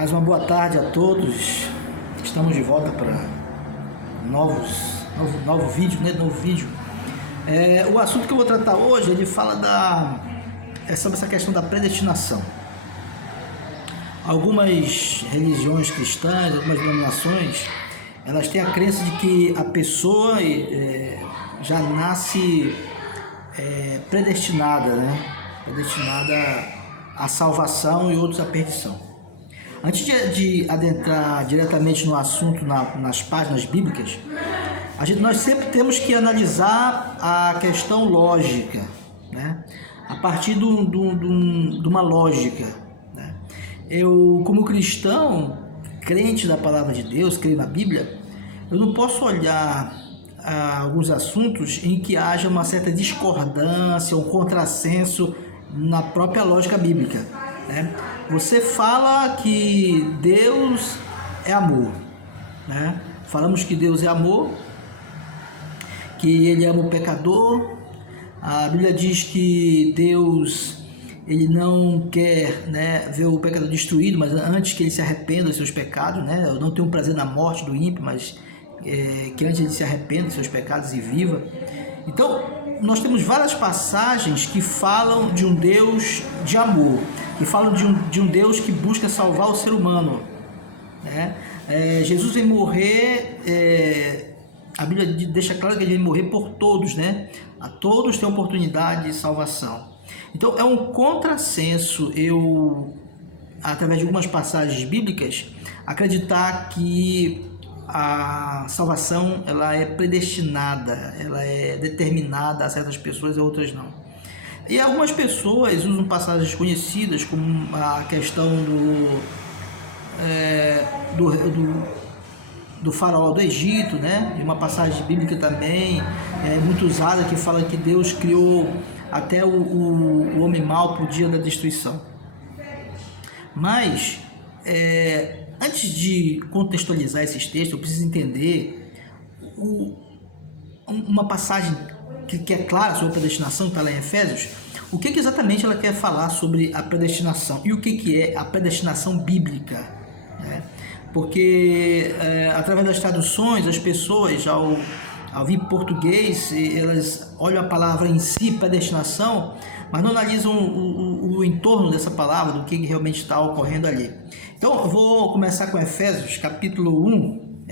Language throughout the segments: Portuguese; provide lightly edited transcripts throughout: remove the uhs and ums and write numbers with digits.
Mais uma boa tarde a todos. Estamos de volta para novo vídeo, né? Novo vídeo. O assunto que eu vou tratar hoje, ele fala sobre essa questão da predestinação. Algumas religiões cristãs, algumas denominações, elas têm a crença de que a pessoa já nasce predestinada, né? Predestinada à salvação e outros à perdição. Antes de adentrar diretamente no assunto nas páginas bíblicas, nós sempre temos que analisar a questão lógica, né? A partir de uma lógica, né? Eu, como cristão, crente da palavra de Deus, creio na Bíblia, eu não posso olhar alguns assuntos em que haja uma certa discordância, um contrassenso na própria lógica bíblica, né? Você fala que Deus é amor, né? Falamos que Deus é amor, que Ele ama o pecador. A Bíblia diz que Deus, Ele não quer, né, ver o pecador destruído, mas antes que ele se arrependa dos seus pecados, né? Eu não tenho prazer na morte do ímpio, mas que antes ele se arrependa dos seus pecados e viva. Então, nós temos várias passagens que falam de um Deus de amor, que falam de um Deus que busca salvar o ser humano, né? Jesus vem morrer, a Bíblia deixa claro que ele vem morrer por todos, né? A todos tem oportunidade de salvação. Então, é um contrassenso através de algumas passagens bíblicas, acreditar que a salvação ela é predestinada, ela é determinada a certas pessoas e a outras não. E algumas pessoas usam passagens conhecidas, como a questão do faraó do Egito, né? E uma passagem bíblica também muito usada que fala que Deus criou até o homem mau para o dia da destruição. Mas antes de contextualizar esses textos, eu preciso entender uma passagem que é clara sobre a predestinação, que está lá em Efésios. O que exatamente ela quer falar sobre a predestinação e o que é a predestinação bíblica, né? Porque através das traduções, as pessoas, ao vir português, elas olham a palavra em si, predestinação, mas não analisam o entorno dessa palavra, do que realmente está ocorrendo ali. Então, eu vou começar com Efésios capítulo 1,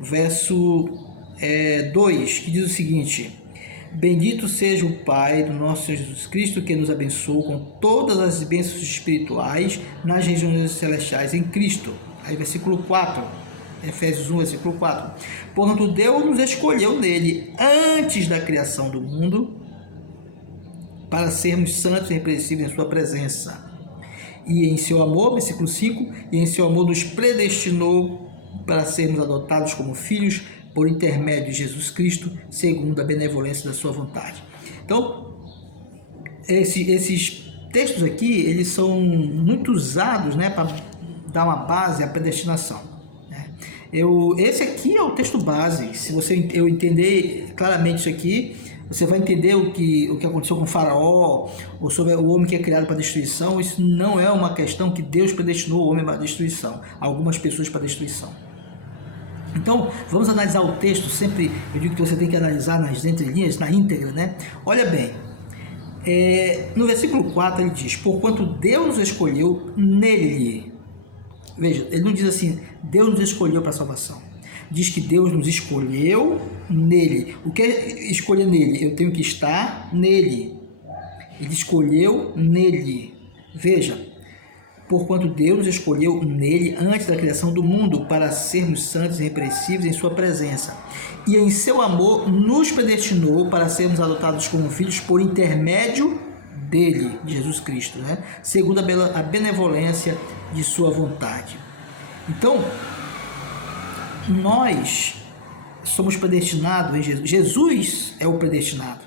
verso 2, que diz o seguinte: Bendito seja o Pai do nosso Senhor Jesus Cristo, que nos abençoou com todas as bênçãos espirituais nas regiões celestiais em Cristo. Aí versículo 4, Efésios 1, versículo 4. Portanto, Deus nos escolheu nele antes da criação do mundo para sermos santos e irrepreensíveis em sua presença. E em seu amor, versículo 5, e em seu amor nos predestinou para sermos adotados como filhos por intermédio de Jesus Cristo, segundo a benevolência da sua vontade. Então, esses textos aqui, eles são muito usados, né, para dar uma base à predestinação, né? Esse aqui é o texto base. Se eu entender claramente isso aqui, você vai entender o que aconteceu com o faraó, ou sobre o homem que é criado para destruição. Isso não é uma questão que Deus predestinou o homem para destruição, algumas pessoas para destruição. Então, vamos analisar o texto. Sempre eu digo que você tem que analisar nas entrelinhas, na íntegra, né? Olha bem, no versículo 4 ele diz: Porquanto Deus nos escolheu nele. Veja, ele não diz assim, Deus nos escolheu para a salvação. Diz que Deus nos escolheu nele. O que é escolher nele? Eu tenho que estar nele. Ele escolheu nele. Veja, porquanto Deus nos escolheu nele antes da criação do mundo para sermos santos e irrepreensíveis em sua presença. E em seu amor nos predestinou para sermos adotados como filhos por intermédio dele, de Jesus Cristo, né? Segundo a benevolência de sua vontade. Então, nós somos predestinados em Jesus. Jesus é o predestinado.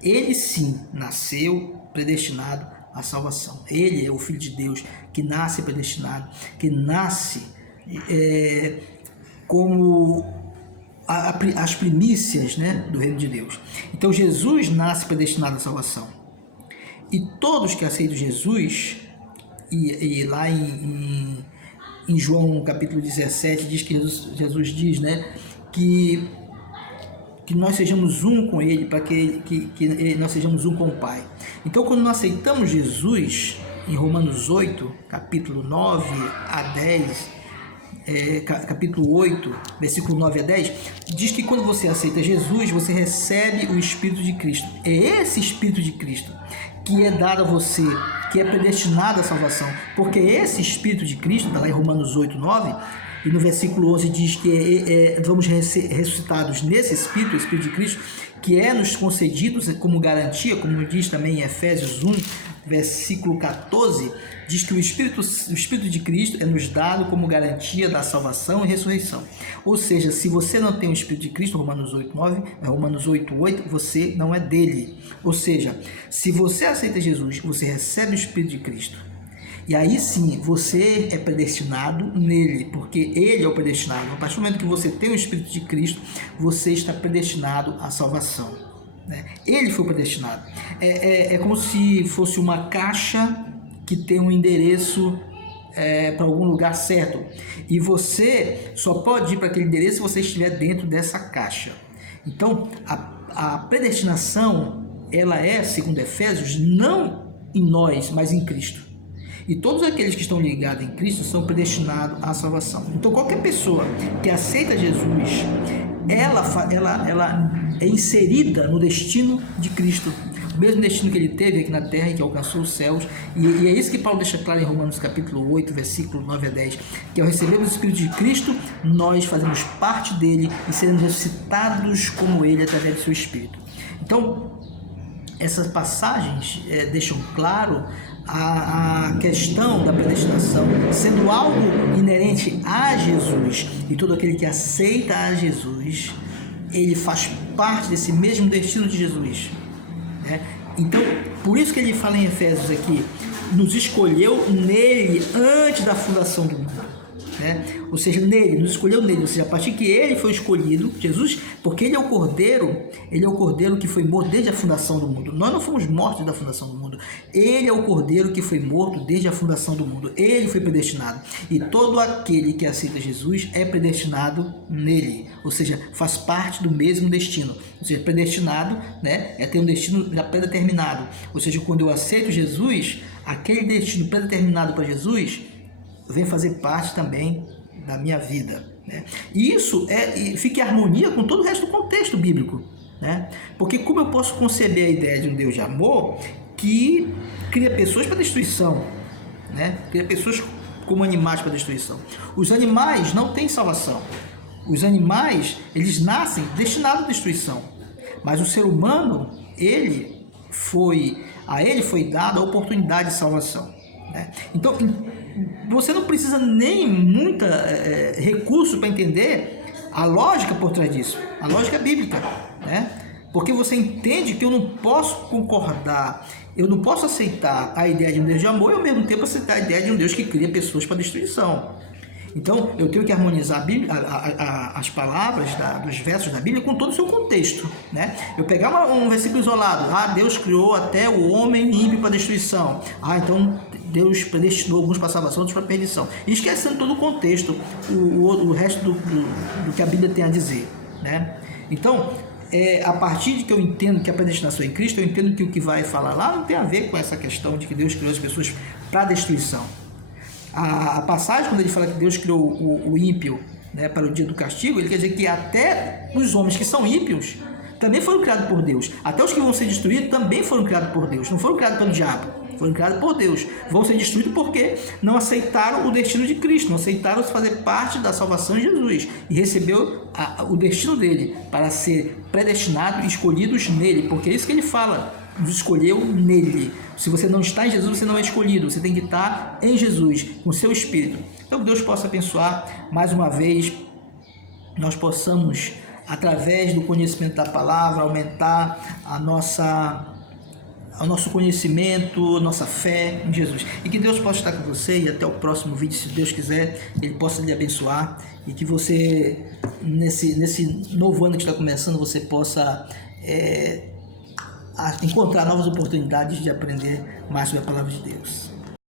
Ele sim nasceu predestinado à salvação. Ele é o Filho de Deus que nasce predestinado, que nasce como as primícias, né, do reino de Deus. Então Jesus nasce predestinado à salvação. E todos que aceitam Jesus E lá em João capítulo 17 diz que Jesus diz, né, que nós sejamos um com Ele, para que nós sejamos um com o Pai. Então, quando nós aceitamos Jesus, em Romanos 8, capítulo 9 a 10, capítulo 8, versículo 9 a 10, diz que quando você aceita Jesus, você recebe o Espírito de Cristo. É esse Espírito de Cristo que é dado a você, que é predestinado à salvação, porque esse Espírito de Cristo, está lá em Romanos 8, 9, e no versículo 11 diz que vamos ressuscitados nesse Espírito, o Espírito de Cristo, que é nos concedido como garantia, como diz também em Efésios 1, versículo 14, diz que o Espírito de Cristo é nos dado como garantia da salvação e ressurreição. Ou seja, se você não tem o Espírito de Cristo, Romanos 8, 8, você não é dele. Ou seja, se você aceita Jesus, você recebe o Espírito de Cristo. E aí sim, você é predestinado nele, porque ele é o predestinado. A partir do momento que você tem o Espírito de Cristo, você está predestinado à salvação, né? Ele foi predestinado. É como se fosse uma caixa que tem um endereço para algum lugar certo. E você só pode ir para aquele endereço se você estiver dentro dessa caixa. Então, a predestinação, ela é, segundo Efésios, não em nós, mas em Cristo. E todos aqueles que estão ligados em Cristo são predestinados à salvação. Então, qualquer pessoa que aceita Jesus, ela é inserida no destino de Cristo. O mesmo destino que ele teve aqui na terra e que alcançou os céus. E é isso que Paulo deixa claro em Romanos capítulo 8, versículo 9 a 10. Que ao recebermos o Espírito de Cristo, nós fazemos parte dele e seremos ressuscitados como ele através do seu Espírito. Então, essas passagens deixam claro a questão da predestinação sendo algo inerente a Jesus, e todo aquele que aceita a Jesus, ele faz parte desse mesmo destino de Jesus, né? Então, por isso que ele fala em Efésios aqui, nos escolheu nele antes da fundação do mundo, né? Ou seja, nos escolheu nele, ou seja, a partir que ele foi escolhido, Jesus, porque ele é o Cordeiro que foi morto desde a fundação do mundo. Nós não fomos mortos da fundação do mundo. Ele é o Cordeiro que foi morto desde a fundação do mundo. Ele foi predestinado. E todo aquele que aceita Jesus é predestinado nele, ou seja, faz parte do mesmo destino. Ou seja, predestinado, né, é ter um destino já predeterminado. Ou seja, quando eu aceito Jesus, aquele destino predeterminado para Jesus vem fazer parte também da minha vida, né? E isso fica em harmonia com todo o resto do contexto bíblico, né? Porque como eu posso conceber a ideia de um Deus de amor que cria pessoas para destruição, né? Cria pessoas como animais para destruição. Os animais não têm salvação. Os animais, eles nascem destinados à destruição. Mas o ser humano, a ele foi dada a oportunidade de salvação, né? Então, você não precisa nem muito recurso para entender a lógica por trás disso, a lógica bíblica, né? Porque você entende que eu não posso concordar, eu não posso aceitar a ideia de um Deus de amor e ao mesmo tempo aceitar a ideia de um Deus que cria pessoas para destruição. Então, eu tenho que harmonizar a Bíblia, as palavras dos versos da Bíblia com todo o seu contexto, né? Eu pegar um versículo isolado, Deus criou até o homem ímpio para destruição. Então Deus predestinou alguns para salvação, outros para perdição. E esquecendo todo o contexto, o resto do que a Bíblia tem a dizer, né? Então, a partir de que eu entendo que a predestinação é em Cristo, eu entendo que o que vai falar lá não tem a ver com essa questão de que Deus criou as pessoas para destruição. A passagem, quando ele fala que Deus criou o ímpio, né, para o dia do castigo, ele quer dizer que até os homens que são ímpios também foram criados por Deus. Até os que vão ser destruídos também foram criados por Deus. Não foram criados pelo diabo, foram criados por Deus. Vão ser destruídos porque não aceitaram o destino de Cristo, não aceitaram fazer parte da salvação de Jesus e recebeu o destino dele para ser predestinado e escolhidos nele, porque é isso que ele fala, nos escolheu nele. Se você não está em Jesus, você não é escolhido, você tem que estar em Jesus, com o seu Espírito. Então, que Deus possa abençoar mais uma vez, nós possamos, através do conhecimento da palavra, aumentar o nosso conhecimento, nossa fé em Jesus. E que Deus possa estar com você e até o próximo vídeo, se Deus quiser, Ele possa lhe abençoar e que você, nesse novo ano que está começando, você possa encontrar novas oportunidades de aprender mais sobre a palavra de Deus.